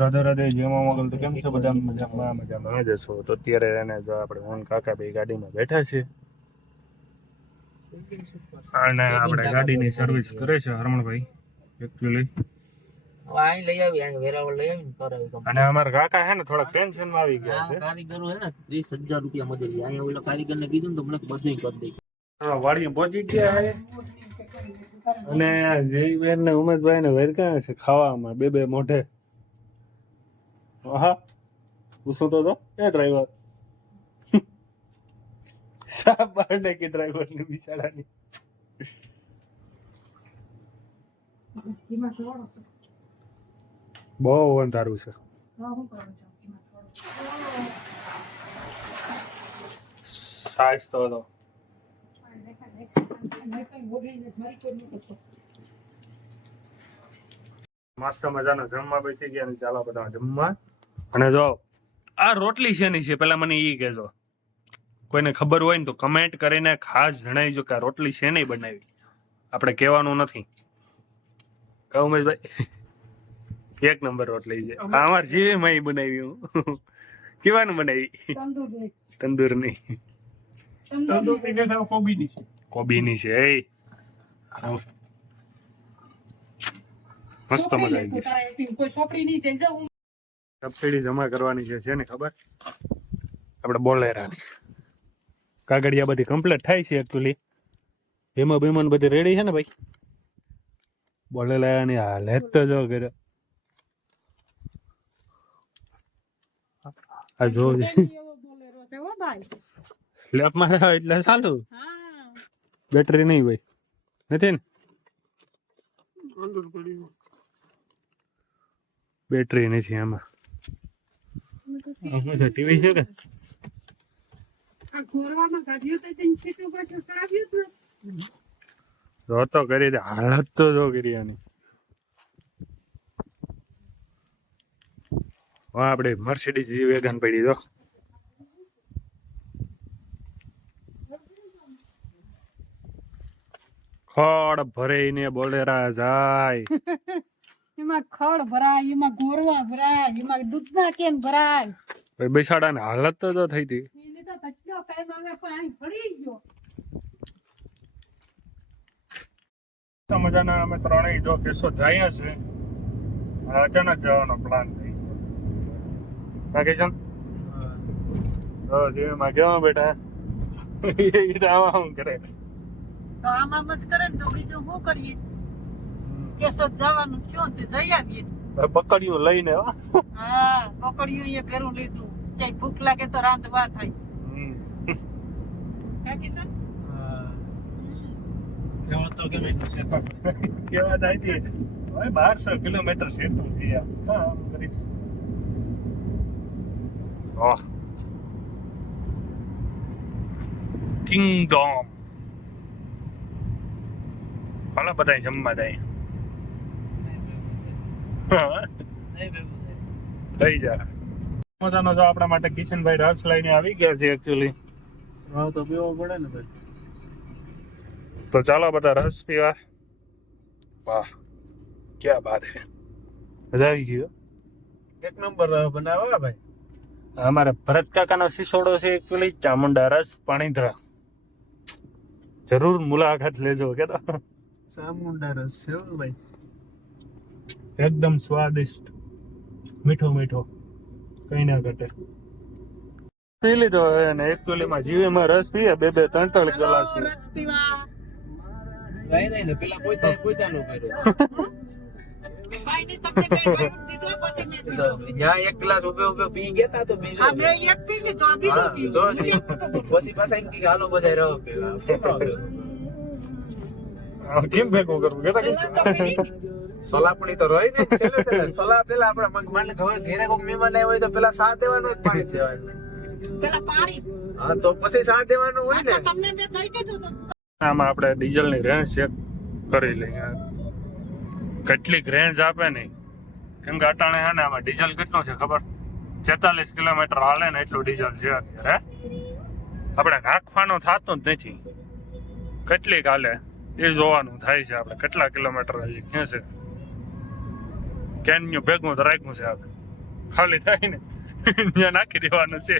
રાધે રાધે જેમાં મોગલ તો કેમ છે બધા મજામાં જશો તો અત્યારે એને જો આપણે ઓન કાકા ભાઈ ગાડીમાં બેઠા છે અને આપણે ગાડીની સર્વિસ કરે છે હરમણભાઈ એકચ્યુઅલી આઈ લઈ આવી આ વેરાવળ લઈ આવીને કરાવી અને અમારા કાકા હે ને થોડા ટેન્શનમાં આવી ગયા છે કારીગરો હે ને 30,000 રૂપિયા મજૂરી અહીંયા ઓલા કારીગરને કીધું ને તો મને બધું કરી દે વાડીએ પહોંચી ગયા હે અને જયવેર ને ઉમેશભાઈ ને વેરકા છે ખાવામાં બે મોઢે હા પૂછું તો એ ડ્રાઈવર સાબ બારને કે ડ્રાઈવર ની બિચારાની બહુ અંધારું છે સાઈઝ તો હતો મસ્ત મજાના જમવા બેસી ગયા ને ચાલો બધા જમવા અને જો આ રોટલી શેની છે પેલા મને ઈ કહેજો કોઈને ખબર હોય ને તો કમેન્ટ કરીને ખાસ જણાવજો કે આ રોટલી શેની બનાવી આપણે કહેવાનું નથી કહું ઉમેશભાઈ એક નંબર રોટલી છે અમાર જે મેં બનાવી હું કેવાનું બનાવી તંદૂરની કોબીની છે મસ્ત મજા આવી ગઈ સબસિડી જમા કરવાની છે ને ખબર આપણે બોલેરાની કાગળિયા બધી કમ્પ્લીટ થાય છે એકચ્યુઅલી બેમાં બધી રેડી છે ને ભાઈ બોલેરાની હાલત તો જો કરે આ જો સ્લેપ મારા એટલે ચાલુ બેટરી નહીં ભાઈ નથી ને બેટરી નથી આમાં ટીવી છે કે તો કરી દે હાલત તો જો કરી આની આપણે મર્સિડીઝ જી વેગન પડી દો ખડ ભરાઈને બોલેરા જાય એમાં ખડ ભરાય એમાં ગોરવા ભરાય એમાં દૂધના કેન ભરાય ભાઈ બેસાડાની હાલત તો થઈ હતી એને તો તચ્ચો કાઈ માંગે પાણી પડી ગયો મજાના અમે ત્રણેય જો કેસો જાય છે અચાનક જવાનો પ્લાન થઈ ગયો કિશન જીવમાં કેવા બેઠા આવા કરે તો આમાં મત કરે ને તો બીજું શું કરીએ કેસો જવાનું શું તે જઈ આવીએ પકડ્યું લઈને હા પકડ્યું એ ઘરું લીધું ચાઈ ભૂખ લાગે તો રાંધવા થાય કાકી સર કેવો તો કે મેં કેવા જાય છે ભાઈ 1200 કિલોમીટર સેટું છે યાર હા કરીશ ઓહ કિંગડમ હાલો બધા જમવા જાય થઈ જાય મજાનો જો આપણા માટે કિશનભાઈ રસ લઈને આવી ગયા છે એકચ્યુઅલી હા તો પીવો પડે ને ભાઈ તો ચાલો બધા રસ પીવા વાહ ક્યાં બાત હે મજા આવી ગયો એક નંબર બનાવા ભાઈ અમારે ભરત કાકાનો સિસોડો છે એકચ્યુઅલી ચામુંડા રસ પાણીધરા જરૂર મુલાકાત લેજો કે તો ચામુંડા રસ છે ભાઈ એકદમ સ્વાદિષ્ટ મીઠો મીઠો કઈ ના ઘટે પી લીધો ને એકચ્યુઅલી માં જીવીમાં રસ પીએ 2-3 ગ્લાસ રસ પીવા નહીં પેલા પોતાનું કર્યું ભાઈ ની તમને કઈ દીધો પછી મેં પીધો ત્યાં એક ગ્લાસ ઉભે પી ગયા તો બીજો આ મેં એક પી લીધો આ બીજો પીધો પછી પાછા એમ કે હાલો બધા રહો પીવા કેમ ભેગું કરવું કે સોલાપણી તો રહી ને છેલ્લે સોલા પેલા આપડા માન ઘરે કોઈક મહેમાન આવ્યો હોય તો પેલા સા દેવાનું એક પાણી દેવાનું પેલા પાણી હા તો પછી સા દેવાનું હોય ને તમને મેં દઈ દીધું તો આમાં આપણે ડીઝલ ની રેન્જ ચેક કરી લઈએ કેટલીક રેન્જ આપે નહીં કેમ કે અટાણે હે ને આમાં ડીઝલ કેટલું છે ખબર 46 કિલોમીટર હાલે ને એટલું ડીઝલ છે અત્યારે આપણે નાખવાનું થતું જ નથી કેટલીક હાલે એ જોવાનું થાય છે આપણે કેટલા કિલોમીટર હજી ખેંચે કેન્યુ ભેગું તો રાખ્યું છે આપણે ખાલી થાય ને ત્યાં નાખી દેવાનું છે.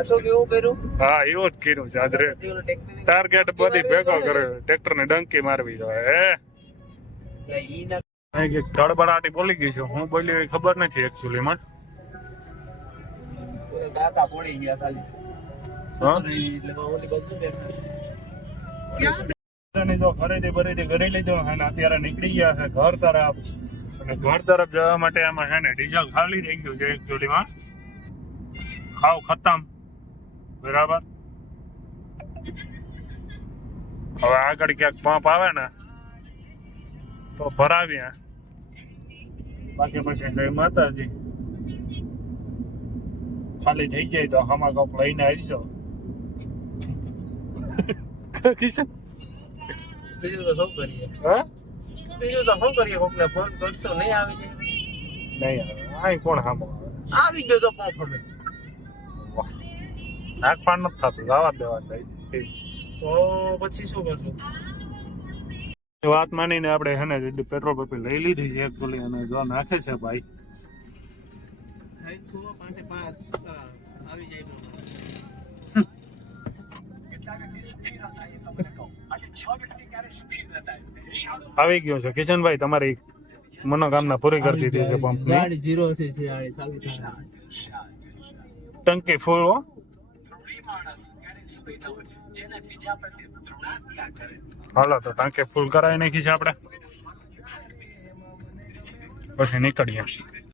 અશોક એવું કર્યું હા એવું જ કર્યું છે આજ રે. પછી ઓલો ટ્રેક્ટરની ટાર્ગેટ બધી ભેગો કર્યો, ટ્રેક્ટર ને ડંકી મારવી જોઈએ. એટલે ઈ ના એક ધડબડાટી બોલી ગઈ છે, હું બોલ્યો એ ખબર નથી એકચ્યુઅલી માં. ડાકા પડી ગયા ખાલી હા એટલે ઓલી બધું કે અને જો ખરીદી બરીદી કરી લીધો અને અત્યારે નીકળી ગયા છે ઘર તરફ. અને ઘર તરફ જવા માટે આમાં છે ને ડીઝલ ખાલી થઈ ગયું છે એકચ્યુઅલી માં, હાવ ખતમ. બરાબર, હવે આગળ ક્યાંક પંપ આવે ને તો ભરાવીએ, બાકી પછી જય માતાજી. ખાલી થઈ જાય તો હમા કોક લઈને આવજો. બીજું તો શું કરીએ હા બીજું તો શું કરીએ કોકને ફોન કરશો નહીં આવી જાય નહીં આવે, આ કોણ હામો આવે? આવી ગયો તો કોણ ખબર નાખવાનું નથી થતું, જવા દેવા જાય. તો પછી શું કરશું વાત માનીને આપણે હે ને પેટ્રોલ પંપે લઈ લીધી છે એકચ્યુઅલી, અને જો નાખે છે ભાઈ. પાસે પાસ આવી જાય તો આવી ગયો છે કિશનભાઈ, તમારી મનોકામના પૂરી કરી દીધી છે પંપ ગાડી 0 છે ચાલુ થાય ટંકી ફૂલ હો. હાલો તો ટાંકી ફૂલ કરાવી નાખી છે આપણે, પછી નીકળીએ.